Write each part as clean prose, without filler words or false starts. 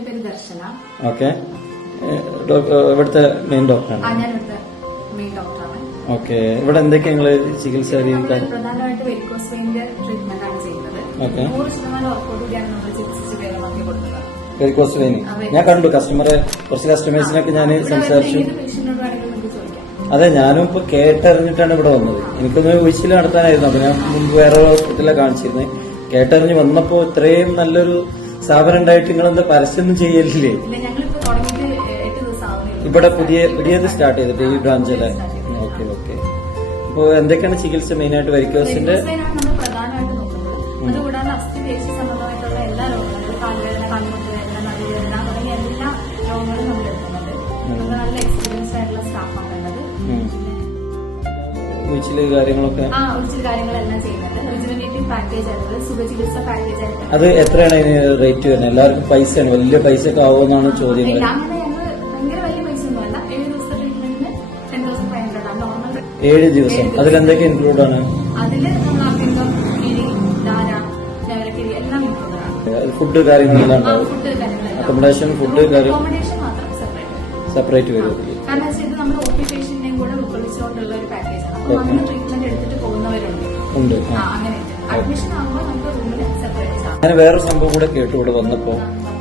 എന്റെ പേര് ദർശന. ഓക്കെ, ഇവിടുത്തെ മെയിൻ ഡോക്ടറാണ്. ഞാൻ ഇവിടുത്തെ മെയിൻ ഡോക്ടറാണ്. ഓക്കെ, ഇവിടെ എന്തൊക്കെയാ നിങ്ങള് ചികിത്സ പ്രധാനമായിട്ട് വെരിക്കോസ് വെയിന്റെ ട്രീറ്റ്മെന്റ് ആണ് ചെയ്യുന്നത്. 100% ഉറപ്പോടുകൂടിയാണ് നമ്മൾ ചികിത്സിച്ച് ഭേദമാക്കി കൊടുക്കുന്നത്. വെരിക്കോസ് വെയിൻ ഞാൻ കണ്ടു, കുറച്ച് കസ്റ്റമേഴ്സിനൊക്കെ ഞാൻ സംസാരിച്ചു. അതെ, ഞാനും ഇപ്പൊ കേട്ടറിഞ്ഞിട്ടാണ് ഇവിടെ വന്നത്. എനിക്കൊന്ന് ഒഴിച്ചിൽ നടത്താനായിരുന്നു. അപ്പൊ ഞാൻ മുമ്പ് വേറെ ഹോസ്പിറ്റലിലാണ് കാണിച്ചിരുന്നത്. കേട്ടറിഞ്ഞ് വന്നപ്പോ ഇത്രയും നല്ലൊരു സ്ഥാപനം ഉണ്ടായിട്ട് നിങ്ങളെന്താ പരസ്യമൊന്നും ചെയ്യലില്ലേ? ഇവിടെ പുതിയത് സ്റ്റാർട്ട് ചെയ്തിട്ട് ഈ ബ്രാഞ്ചിലെ. Okay okay. അപ്പൊ എന്തൊക്കെയാണ് ചികിത്സ മെയിൻ ആയിട്ട് വെരിക്കോസിന്റെ? പ്രധാനമായിട്ട് നോക്കുന്നത് അതുകൂടാതെ അസ്ഥിപേശി സംബന്ധമായിട്ടുള്ള എല്ലാ രോഗങ്ങളും, കാലുവേദന, കാൽമുട്ടുവേദന, നടുവേദന തുടങ്ങിയ എല്ലാ രോഗങ്ങളും നമ്മൾ എടുക്കുന്നുണ്ട്. നമ്മൾ നല്ല എക്സ്പീരിയൻസ്ഡ് ആയിട്ടുള്ള സ്റ്റാഫാണ് ഉള്ളത്. ഉഴിച്ചില് കാര്യങ്ങളൊക്കെ കാര്യങ്ങളെല്ലാം ചെയ്യുന്നുണ്ട്. റിജുവനേറ്റീവ് പാക്കേജ് ആയിട്ടുള്ള സുഖചികിത്സ പാക്കേജ് ആയിട്ട്. അത് എത്രയാണ് അതിന് റേറ്റ് വരുന്നത്? എല്ലാവർക്കും പൈസയാണ്, വലിയ പൈസ ഒക്കെ ആവുമെന്നാണ് ചോദ്യങ്ങൾ. ഭയങ്കര വലിയ പൈസ ഒന്നുമല്ല. 7 ദിവസത്തെ ട്രീറ്റ്മെന്റിന് 10,500 ആണ് നോർമൽ. 7 ദിവസം. അതിലെന്തൊക്കെ ഇൻക്ലൂഡ് ആണ്? അതില് നമ്മൾ അഭിന്തം, കിഴി, ധാര, ഞവരക്കിഴി എല്ലാം ഇൻക്ലൂഡ് ആണ്. ഫുഡ് കാര്യങ്ങളെല്ലാം അക്കോമഡേഷൻ അക്കോമഡേഷൻ മാത്രം സെപ്പറേറ്റ് വരും. കാരണം ഇത് നമ്മൾ OP പേഷ്യന്റിനെയും കൂടെ ഉൾക്കൊള്ളിച്ചുകൊണ്ടുള്ള ഒരു പാക്കേജാണ്. അപ്പൊ വന്ന് ട്രീറ്റ്മെന്റ് എടുത്തിട്ട് പോകുന്നവരുണ്ട്. അങ്ങനെ അഡ്മിഷൻ ആകുമ്പോൾ നമുക്ക് റൂമിൽ സെപ്പറേറ്റ് ആണ്. ഞാൻ വേറൊരു സംഭവം കൂടെ കേട്ടു ഇവിടെ വന്നപ്പോ.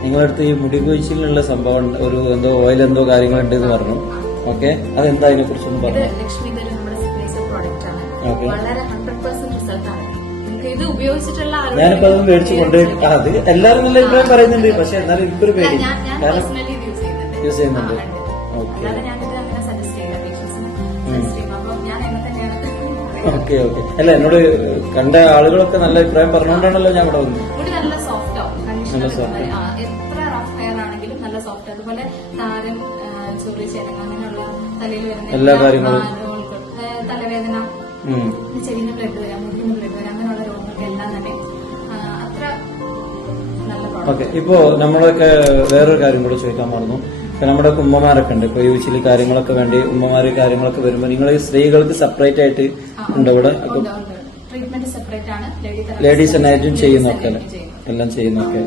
നിങ്ങളടുത്ത് ഈ മുടി കൊഴിച്ചിലുള്ള സംഭവം എന്തോ ഓയിൽ എന്തോ കാര്യങ്ങളുണ്ട് എന്ന് പറഞ്ഞു. ഓക്കെ, അതെന്താ അതിനെ കുറിച്ചൊന്നും പറഞ്ഞു? ലക്ഷ്മി ധര നമ്മുടെ സിഗ്നേച്ചർ പ്രോഡക്റ്റ് ആണ്. വളരെ 100% റിസൾട്ട് ആണ്. ഇത് ഉപയോഗിച്ചിട്ടുള്ള ഞാനിപ്പോ അത് മേടിച്ചു കൊണ്ടുപോയി അത് എല്ലാവരും നല്ല അഭിപ്രായം പറയുന്നുണ്ട്. പക്ഷെ എന്നാലും എനിക്കൊരു പേടി. പേഴ്സണലി യൂസ് ചെയ്യുന്നുണ്ട്. അല്ലാതെ ഞാനിത് അങ്ങനെ സജസ്റ്റ് ചെയ്യില്ല പേഷ്യൻസിന്. അപ്പൊ ഞാൻ എന്നെ തന്നെയാണ്. Okay okay. അല്ല, എന്നോട് കണ്ട ആളുകളൊക്കെ നല്ല അഭിപ്രായം പറഞ്ഞുകൊണ്ടാണല്ലോ ഞാൻ ഇവിടെ വന്നത്. മുടി നല്ല സോഫ്റ്റ് ആവും. എത്ര റഫ് ഹെയർ ആണെങ്കിലും നല്ല സോഫ്റ്റ്. അതുപോലെ താരൻ, ചൊറി, ചേരങ്ങ അങ്ങനെയുള്ള തലയിൽ വരുന്ന എല്ലാ കാര്യങ്ങളും, തലവേദന, ചെവിന് ബ്ലഡ് വരാം, മുടിന് ബ്ലഡ് വരാം, അങ്ങനെയുള്ള രോഗങ്ങൾക്ക് എല്ലാം തന്നെ അത്ര നല്ല പ്രോഡക്റ്റ്. ഓക്കെ. ഇപ്പോ നമ്മളൊക്കെ വേറൊരു കാര്യം കൂടെ ചോദിക്കാൻ മറന്നു. ഇപ്പൊ നമ്മുടെ ഉമ്മമാരൊക്കെ ഉണ്ട്. ഇപ്പൊ യൂച്ചിൽ കാര്യങ്ങളൊക്കെ വേണ്ടി ഉമ്മമാര് കാര്യങ്ങളൊക്കെ വരുമ്പോ നിങ്ങൾ സ്ത്രീകൾക്ക് സെപ്പറേറ്റ് ആയിട്ട് ഉണ്ട് ഇവിടെ? ട്രീറ്റ്മെന്റ് സെപ്പറേറ്റ് ആണ്. ലേഡീസ് ആയിട്ടും ചെയ്യുന്നൊക്കെ എല്ലാം ചെയ്യുന്നൊക്കെ